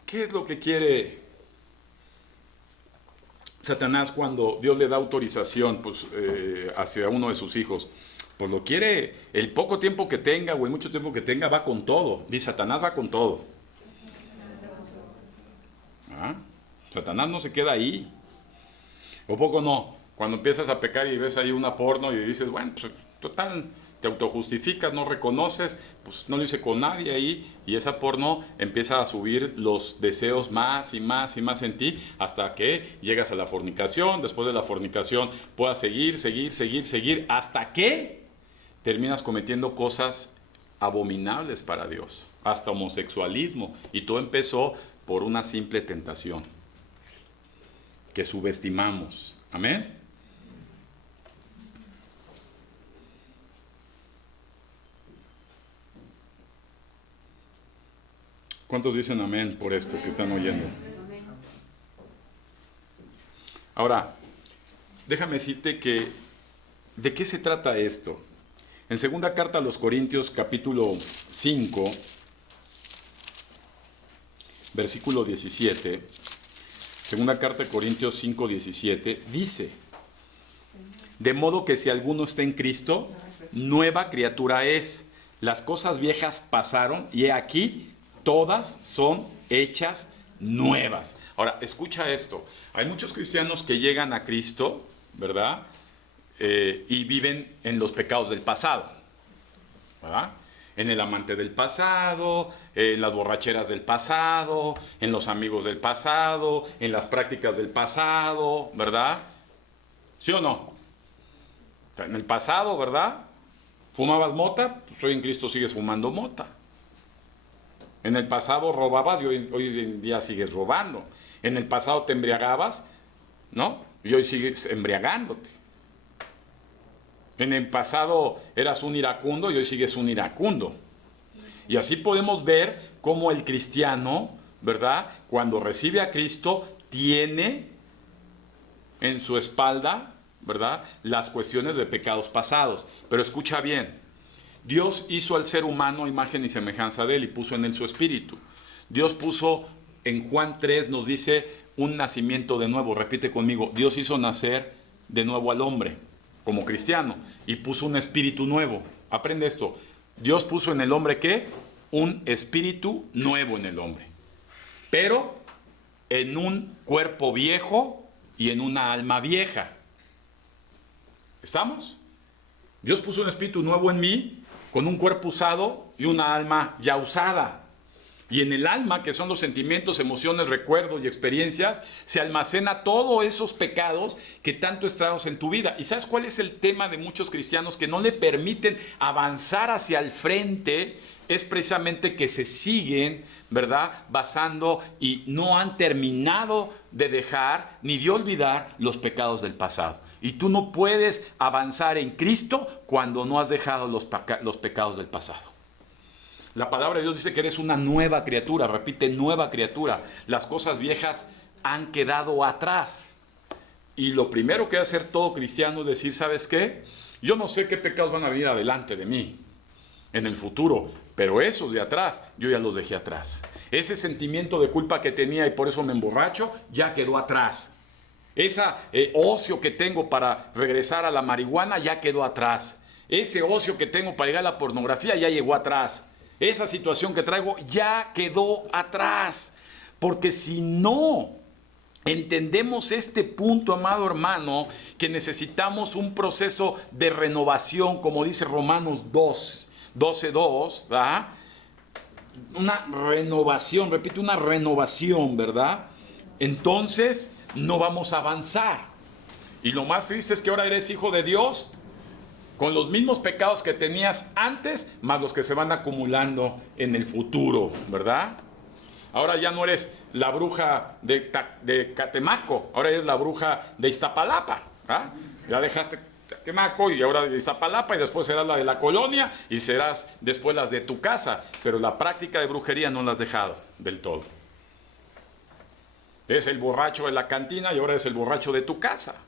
¿Qué es lo que quiere Satanás cuando Dios le da autorización hacia uno de sus hijos? Pues lo quiere, el poco tiempo que tenga o el mucho tiempo que tenga, va con todo. Dice, Satanás va con todo. Satanás no se queda ahí. ¿O poco no? Cuando empiezas a pecar y ves ahí una porno y dices, bueno, pues total, te autojustificas, no reconoces, pues no lo hice con nadie ahí, y esa porno empieza a subir los deseos más y más y más en ti, hasta que llegas a la fornicación. Después de la fornicación puedas seguir, hasta que terminas cometiendo cosas abominables para Dios, hasta homosexualismo, y todo empezó por una simple tentación que subestimamos. Amén. ¿Cuántos dicen amén por esto que están oyendo? Ahora, déjame decirte que ¿de qué se trata esto? En segunda carta a los Corintios, capítulo 5, versículo 17, segunda carta de Corintios 5, 17, dice: de modo que si alguno está en Cristo, nueva criatura es. Las cosas viejas pasaron y he aquí, todas son hechas nuevas. Ahora, escucha esto. Hay muchos cristianos que llegan a Cristo, ¿verdad? Y viven en los pecados del pasado, ¿verdad? En el amante del pasado, en las borracheras del pasado, en los amigos del pasado, en las prácticas del pasado, ¿verdad? ¿Sí o no? En el pasado, ¿verdad? ¿Fumabas mota? Pues hoy en Cristo sigues fumando mota. En el pasado robabas y hoy en día sigues robando. En el pasado te embriagabas, ¿no? Y hoy sigues embriagándote. En el pasado eras un iracundo y hoy sigues un iracundo. Y así podemos ver cómo el cristiano, ¿verdad?, cuando recibe a Cristo, tiene en su espalda, ¿verdad?, las cuestiones de pecados pasados. Pero escucha bien, Dios hizo al ser humano a imagen y semejanza de él y puso en él su espíritu. Dios puso, en Juan 3 nos dice, un nacimiento de nuevo. Repite conmigo, Dios hizo nacer de nuevo al hombre como cristiano y puso un espíritu nuevo. Aprende esto. Dios puso en el hombre, ¿qué? Un espíritu nuevo en el hombre. Pero en un cuerpo viejo y en una alma vieja. ¿Estamos? Dios puso un espíritu nuevo en mí, con un cuerpo usado y una alma ya usada. Y en el alma, que son los sentimientos, emociones, recuerdos y experiencias, se almacena todos esos pecados que tanto estragos en tu vida. ¿Y sabes cuál es el tema de muchos cristianos que no le permiten avanzar hacia el frente? Es precisamente que se siguen, ¿verdad?, basando y no han terminado de dejar ni de olvidar los pecados del pasado. Y tú no puedes avanzar en Cristo cuando no has dejado los pecados del pasado. La palabra de Dios dice que eres una nueva criatura. Repite, nueva criatura. Las cosas viejas han quedado atrás. Y lo primero que debe hacer todo cristiano es decir, ¿sabes qué? Yo no sé qué pecados van a venir adelante de mí en el futuro, pero esos de atrás, yo ya los dejé atrás. Ese sentimiento de culpa que tenía y por eso me emborracho, ya quedó atrás. Ese ocio que tengo para regresar a la marihuana, ya quedó atrás. Ese ocio que tengo para llegar a la pornografía, ya llegó atrás. Esa situación que traigo, ya quedó atrás. Porque si no entendemos este punto, amado hermano, que necesitamos un proceso de renovación, como dice Romanos 12:2, ¿verdad? Una renovación, repito, una renovación, ¿verdad? Entonces no vamos a avanzar. Y lo más triste es que ahora eres hijo de Dios con los mismos pecados que tenías antes, más los que se van acumulando en el futuro, ¿verdad? Ahora ya no eres la bruja de Catemaco, ahora eres la bruja de Iztapalapa, ¿verdad? Ya dejaste Catemaco y ahora de Iztapalapa y después serás la de la colonia y serás después las de tu casa, pero la práctica de brujería no la has dejado del todo. Es el borracho de la cantina y ahora es el borracho de tu casa.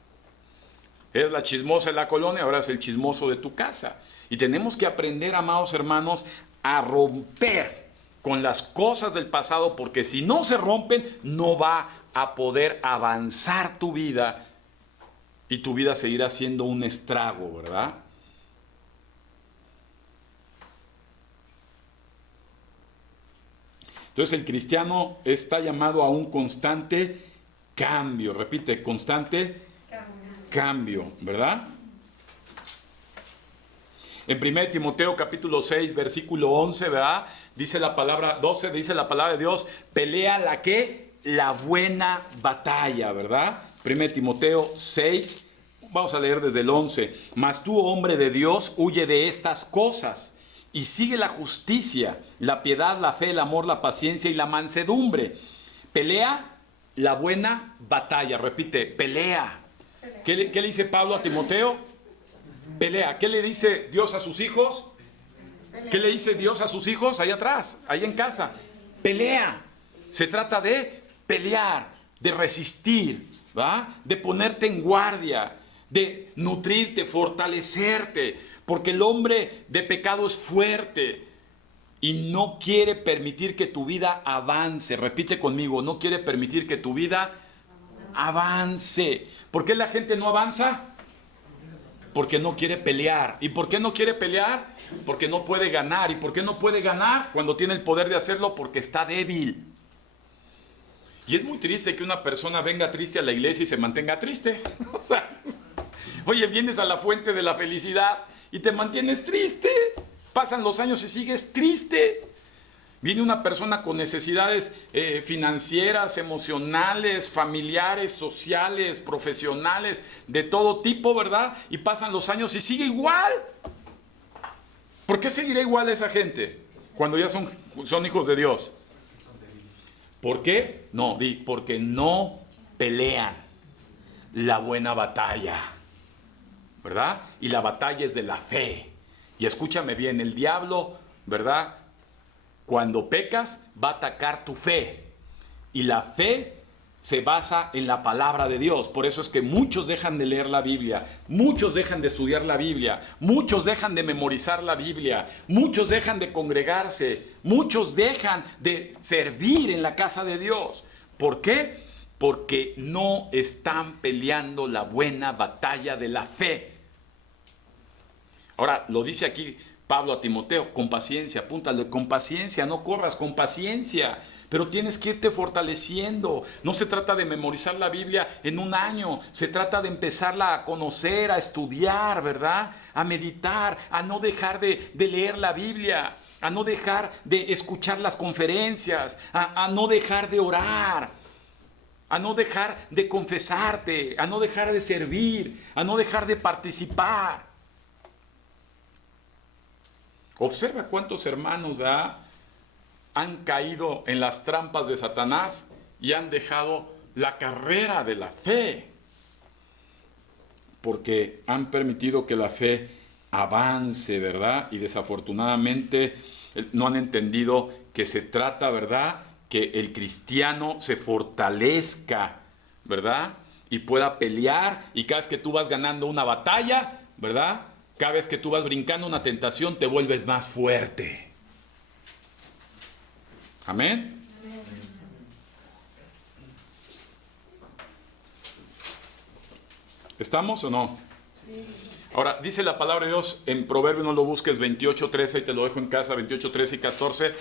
Es la chismosa de la colonia, ahora es el chismoso de tu casa. Y tenemos que aprender, amados hermanos, a romper con las cosas del pasado, porque si no se rompen, no va a poder avanzar tu vida y tu vida seguirá siendo un estrago, ¿verdad? Entonces el cristiano está llamado a un constante cambio. Repite, constante cambio, ¿verdad? En 1 Timoteo capítulo 6, versículo 11, ¿verdad? Dice la palabra, 12, dice la palabra de Dios, pelea la ¿qué? La buena batalla, ¿verdad? 1 Timoteo 6, vamos a leer desde el 11. Mas tú, hombre de Dios, huye de estas cosas y sigue la justicia, la piedad, la fe, el amor, la paciencia y la mansedumbre. Pelea la buena batalla, repite, pelea. ¿Qué le dice Pablo a Timoteo? Pelea. ¿Qué le dice Dios a sus hijos? ¿Qué le dice Dios a sus hijos? Ahí atrás, ahí en casa. Pelea. Se trata de pelear, de resistir, ¿va? De ponerte en guardia, de nutrirte, fortalecerte, porque el hombre de pecado es fuerte y no quiere permitir que tu vida avance. Repite conmigo, no quiere permitir que tu vida avance. ¿Por qué la gente no avanza? Porque no quiere pelear. ¿Y por qué no quiere pelear? Porque no puede ganar. ¿Y por qué no puede ganar cuando tiene el poder de hacerlo? Porque está débil. Y es muy triste que una persona venga triste a la iglesia y se mantenga triste. O sea, oye, vienes a la fuente de la felicidad y te mantienes triste. Pasan los años y sigues triste. Viene una persona con necesidades financieras, emocionales, familiares, sociales, profesionales, de todo tipo, ¿verdad? Y pasan los años y sigue igual. ¿Por qué seguirá igual esa gente cuando ya son hijos de Dios? ¿Por qué? No, porque no pelean la buena batalla. ¿verdad? Y la batalla es de la fe. Y escúchame bien, el diablo, ¿verdad? Cuando pecas, va a atacar tu fe. Y la fe se basa en la palabra de Dios. Por eso es que muchos dejan de leer la Biblia, muchos dejan de estudiar la Biblia, muchos dejan de memorizar la Biblia, muchos dejan de congregarse, muchos dejan de servir en la casa de Dios. ¿Por qué? Porque no están peleando la buena batalla de la fe. Ahora, lo dice aquí Pablo a Timoteo, con paciencia, apúntale, con paciencia, no corras, con paciencia. Pero tienes que irte fortaleciendo. No se trata de memorizar la Biblia en un año. Se trata de empezarla a conocer, a estudiar, ¿verdad? A meditar, a no dejar de leer la Biblia, a no dejar de escuchar las conferencias, a no dejar de orar, a no dejar de confesarte, a no dejar de servir, a no dejar de participar. Observa cuántos hermanos, ¿verdad?, han caído en las trampas de Satanás y han dejado la carrera de la fe, porque han permitido que la fe avance, ¿verdad? Y desafortunadamente no han entendido que se trata, ¿verdad?, que el cristiano se fortalezca, ¿verdad?, y pueda pelear, y cada vez que tú vas ganando una batalla, ¿verdad?, cada vez que tú vas brincando una tentación, te vuelves más fuerte. Amén. ¿Estamos o no? Sí. Ahora, dice la palabra de Dios en Proverbios, no lo busques, 28:13, y te lo dejo en casa, 28:13 y 14.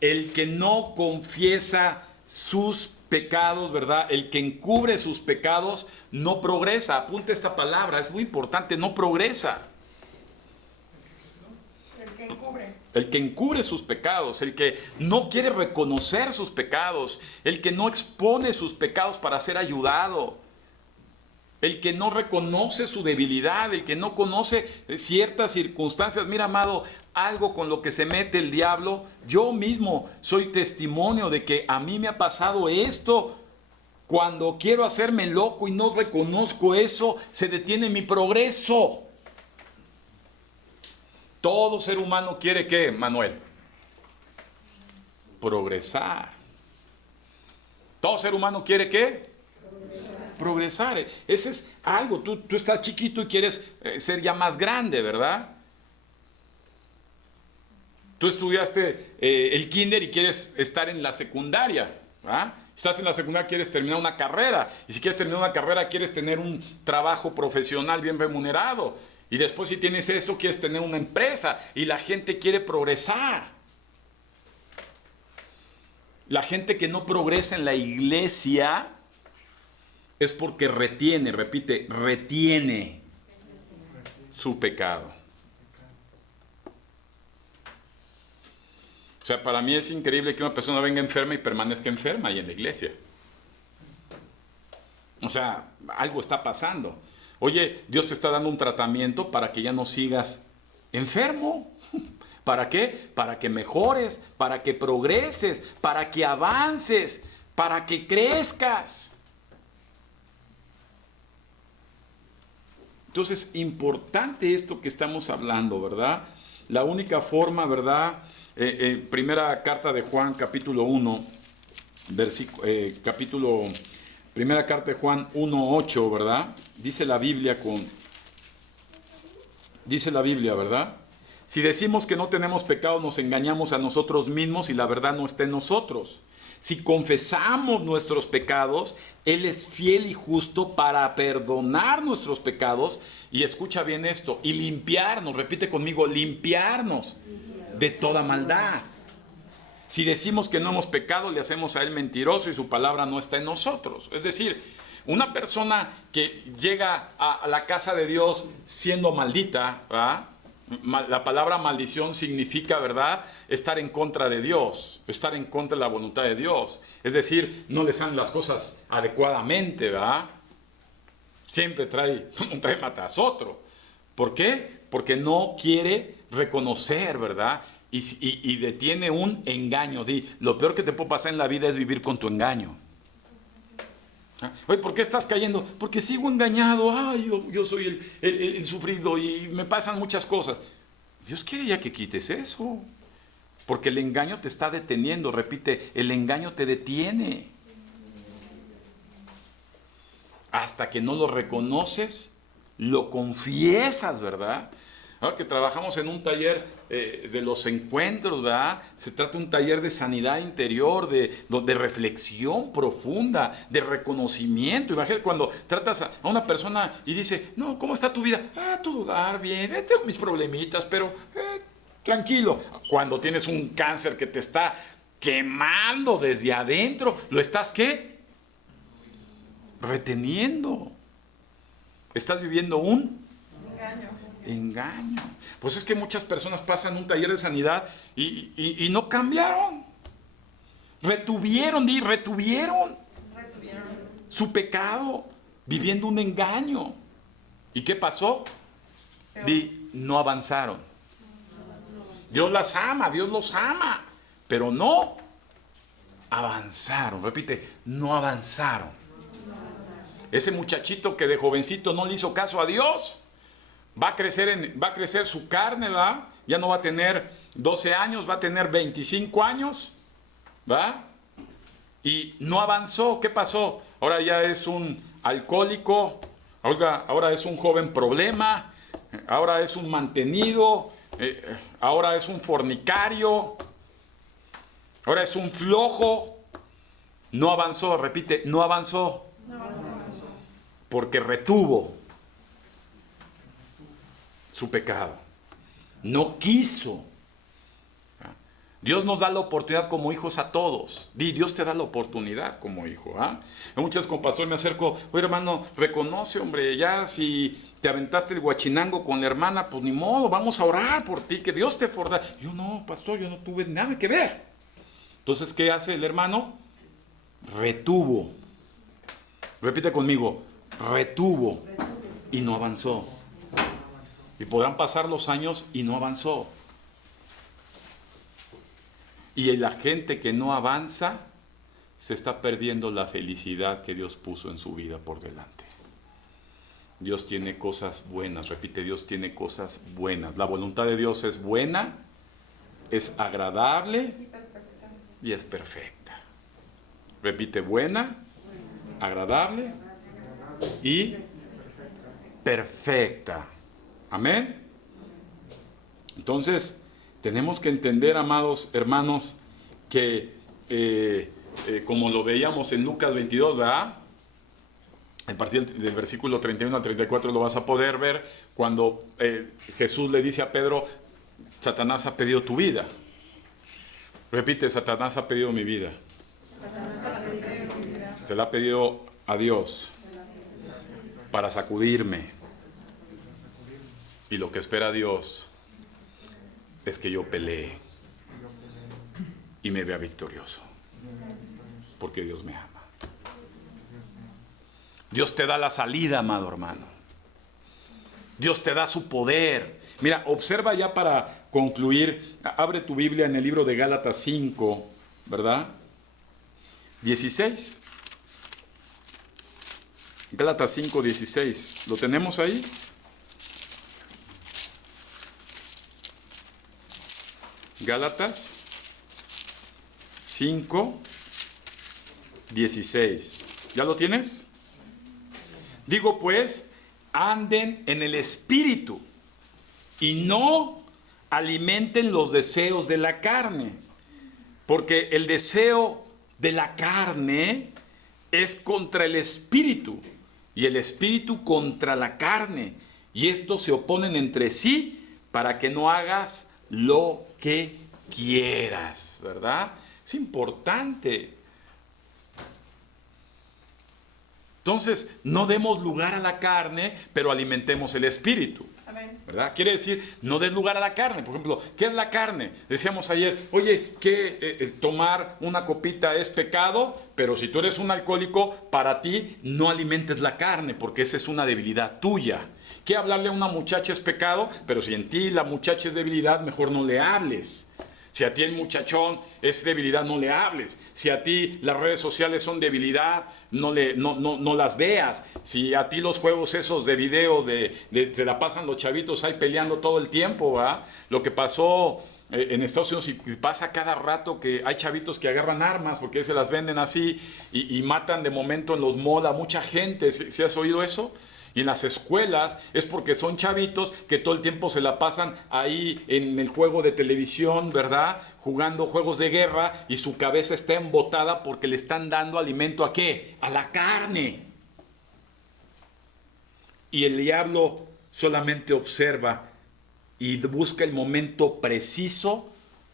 El que no confiesa sus pecados, ¿verdad? El que encubre sus pecados no progresa. Apunta esta palabra, es muy importante, no progresa. El que encubre sus pecados, el que no quiere reconocer sus pecados, el que no expone sus pecados para ser ayudado, el que no reconoce su debilidad, el que no conoce ciertas circunstancias. Mira, amado, algo con lo que se mete el diablo, yo mismo soy testimonio de que a mí me ha pasado esto. Cuando quiero hacerme loco y no reconozco eso, se detiene mi progreso. Todo ser humano quiere, ¿qué, Manuel? Progresar. Todo ser humano quiere, ¿qué? Progresar. Ese es algo. Tú estás chiquito y quieres ser ya más grande, ¿verdad? Tú estudiaste el kinder y quieres estar en la secundaria, ¿verdad? Estás en la secundaria, quieres terminar una carrera. Y si quieres terminar una carrera, quieres tener un trabajo profesional bien remunerado. Y después, si tienes eso, quieres tener una empresa. Y la gente quiere progresar. La gente que no progresa en la iglesia es porque retiene, repite, retiene su pecado. O sea, para mí es increíble que una persona venga enferma y permanezca enferma ahí en la iglesia. O sea, algo está pasando. Oye, Dios te está dando un tratamiento para que ya no sigas enfermo. ¿Para qué? Para que mejores, para que progreses, para que avances, para que crezcas. Entonces, importante esto que estamos hablando, ¿verdad? La única forma, ¿verdad? Primera carta de Juan, capítulo 1, primera carta de Juan 1:8, ¿verdad? Dice la Biblia, ¿verdad? Si decimos que no tenemos pecado, nos engañamos a nosotros mismos y la verdad no está en nosotros. Si confesamos nuestros pecados, Él es fiel y justo para perdonar nuestros pecados. Y escucha bien esto, y limpiarnos, repite conmigo, limpiarnos de toda maldad. Si decimos que no hemos pecado, le hacemos a Él mentiroso y su palabra no está en nosotros. Es decir, una persona que llega a la casa de Dios siendo maldita, ¿verdad? La palabra maldición significa, ¿verdad?, estar en contra de Dios, estar en contra de la voluntad de Dios. Es decir, no le salen las cosas adecuadamente, ¿verdad? Siempre trae un tema tras otro. ¿Por qué? Porque no quiere reconocer, ¿verdad? Y detiene un engaño. Lo peor que te puede pasar en la vida es vivir con tu engaño. Oye, ¿por qué estás cayendo? Porque sigo engañado. Ay, yo soy el sufrido y me pasan muchas cosas. Dios quiere ya que quites eso. Porque el engaño te está deteniendo. Repite, el engaño te detiene. Hasta que no lo reconoces, lo confiesas, ¿verdad? Ahora que trabajamos en un taller de los encuentros, ¿verdad? Se trata de un taller de sanidad interior, de reflexión profunda, de reconocimiento. Imagínate cuando tratas a una persona y dice, no, ¿cómo está tu vida? Todo va bien, tengo mis problemitas, pero tranquilo. Cuando tienes un cáncer que te está quemando desde adentro, ¿lo estás qué? Reteniendo. Estás viviendo un engaño. Pues es que muchas personas pasan un taller de sanidad y no cambiaron. Retuvieron su pecado viviendo un engaño. ¿Y qué pasó? No avanzaron. Dios las ama, Dios los ama, pero no avanzaron. Repite, no avanzaron. Ese muchachito que de jovencito no le hizo caso a Dios, va a crecer su carne, ¿va? Ya no va a tener 12 años, va a tener 25 años, ¿va? Y no avanzó. ¿Qué pasó? Ahora ya es un alcohólico, ahora es un joven problema, ahora es un mantenido, ahora es un fornicario, ahora es un flojo. No avanzó, repite, no avanzó. Porque retuvo su pecado. No quiso. Dios nos da la oportunidad como hijos a todos. Dios te da la oportunidad como hijo. Muchas con pastor me acerco, oye hermano, reconoce, hombre, ya si te aventaste el guachinango con la hermana, pues ni modo, vamos a orar por ti, que Dios te fortalezca. Yo no, pastor, yo no tuve nada que ver. Entonces, ¿qué hace el hermano? Retuvo. Repite conmigo, retuvo y no avanzó. Y podrán pasar los años y no avanzó. Y la gente que no avanza se está perdiendo la felicidad que Dios puso en su vida por delante. Dios tiene cosas buenas, repite, Dios tiene cosas buenas. La voluntad de Dios es buena, es agradable y es perfecta. Repite, buena, agradable y perfecta. Amén. Entonces, tenemos que entender, amados hermanos, que como lo veíamos en Lucas 22, ¿verdad? A partir del versículo 31 al 34 lo vas a poder ver cuando Jesús le dice a Pedro, Satanás ha pedido tu vida. Repite, Satanás ha pedido mi vida. Se la ha pedido a Dios para sacudirme. Y lo que espera Dios es que yo pelee y me vea victorioso. Porque Dios me ama. Dios te da la salida, amado hermano. Dios te da su poder. Mira, observa ya para concluir. Abre tu Biblia en el libro de Gálatas 5, ¿verdad? 16. Gálatas 5, 16. ¿Lo tenemos ahí? Gálatas 5, 16. ¿Ya lo tienes? Digo pues, anden en el Espíritu y no alimenten los deseos de la carne, porque el deseo de la carne es contra el Espíritu y el Espíritu contra la carne, y estos se oponen entre sí para que no hagas lo que quieras, ¿verdad? Es importante. Entonces, no demos lugar a la carne, pero alimentemos el espíritu. Amén. ¿Verdad? Quiere decir, no des lugar a la carne. Por ejemplo, ¿qué es la carne? Decíamos ayer, oye, que tomar una copita es pecado, pero si tú eres un alcohólico, para ti no alimentes la carne, porque esa es una debilidad tuya. ¿Qué hablarle a una muchacha es pecado? Pero si en ti la muchacha es debilidad, mejor no le hables. Si a ti el muchachón es debilidad, no le hables. Si a ti las redes sociales son debilidad, no las veas. Si a ti los juegos esos de video, se la pasan los chavitos ahí peleando todo el tiempo, ¿verdad? Lo que pasó en Estados Unidos y pasa cada rato, que hay chavitos que agarran armas porque se las venden así y matan de momento en los malls a mucha gente. ¿Sí has oído eso? Y en las escuelas es porque son chavitos que todo el tiempo se la pasan ahí en el juego de televisión, ¿verdad? Jugando juegos de guerra, y su cabeza está embotada porque le están dando alimento ¿a qué? A la carne. Y el diablo solamente observa y busca el momento preciso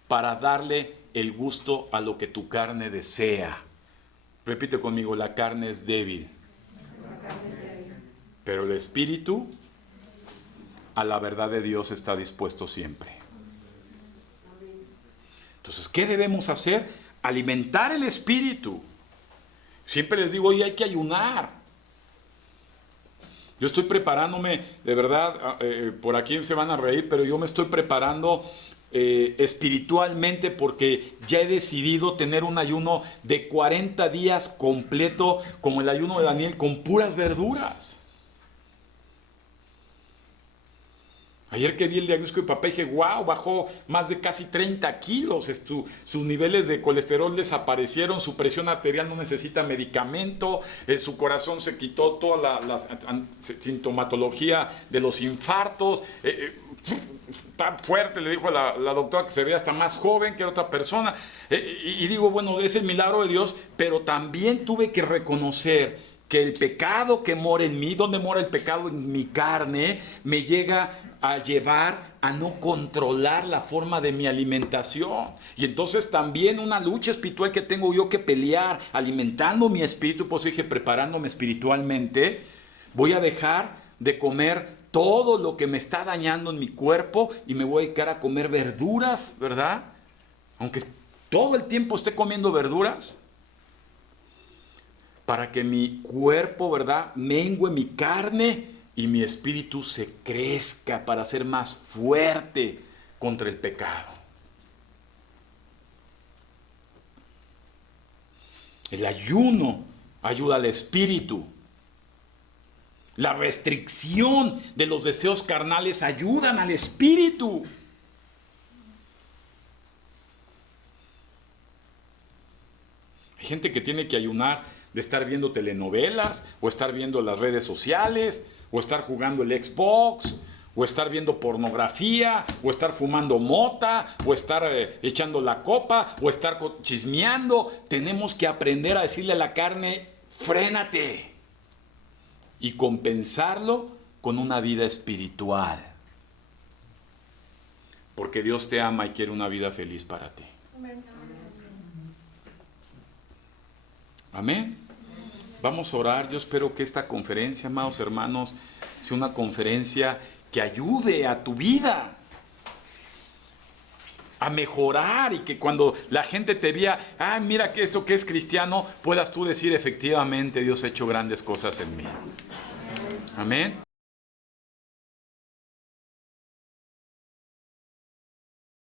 para darle el gusto a lo que tu carne desea. Repite conmigo: la carne es débil. Pero el espíritu a la verdad de Dios está dispuesto siempre. Entonces, ¿qué debemos hacer? Alimentar el espíritu. Siempre les digo, hoy hay que ayunar. Yo estoy preparándome, de verdad, por aquí se van a reír, pero yo me estoy preparando espiritualmente, porque ya he decidido tener un ayuno de 40 días completo, como el ayuno de Daniel, con puras verduras. Ayer que vi el diagnóstico de papá dije, wow, bajó más de casi 30 kilos, sus niveles de colesterol desaparecieron, su presión arterial no necesita medicamento, su corazón se quitó toda la sintomatología de los infartos, está fuerte, le dijo a la doctora que se ve hasta más joven que otra persona, y digo, bueno, es el milagro de Dios, pero también tuve que reconocer que el pecado que mora en mí, donde mora el pecado en mi carne, me llega a llevar a no controlar la forma de mi alimentación. Y entonces también una lucha espiritual que tengo yo que pelear, alimentando mi espíritu. Pues dije, preparándome espiritualmente, voy a dejar de comer todo lo que me está dañando en mi cuerpo y me voy a dedicar a comer verduras, ¿verdad? Aunque todo el tiempo esté comiendo verduras, para que mi cuerpo, ¿verdad?, mengue mi carne y mi espíritu se crezca para ser más fuerte contra el pecado. El ayuno ayuda al espíritu. La restricción de los deseos carnales ayudan al espíritu. Hay gente que tiene que ayunar de estar viendo telenovelas, o estar viendo las redes sociales, o estar jugando el Xbox, o estar viendo pornografía, o estar fumando mota, o estar echando la copa, o estar chismeando. Tenemos que aprender a decirle a la carne, frénate, y compensarlo con una vida espiritual. Porque Dios te ama y quiere una vida feliz para ti. Amén. Vamos a orar. Yo espero que esta conferencia, amados hermanos, sea una conferencia que ayude a tu vida a mejorar, y que cuando la gente te vea, mira que eso que es cristiano, puedas tú decir, efectivamente, Dios ha hecho grandes cosas en mí. Amén.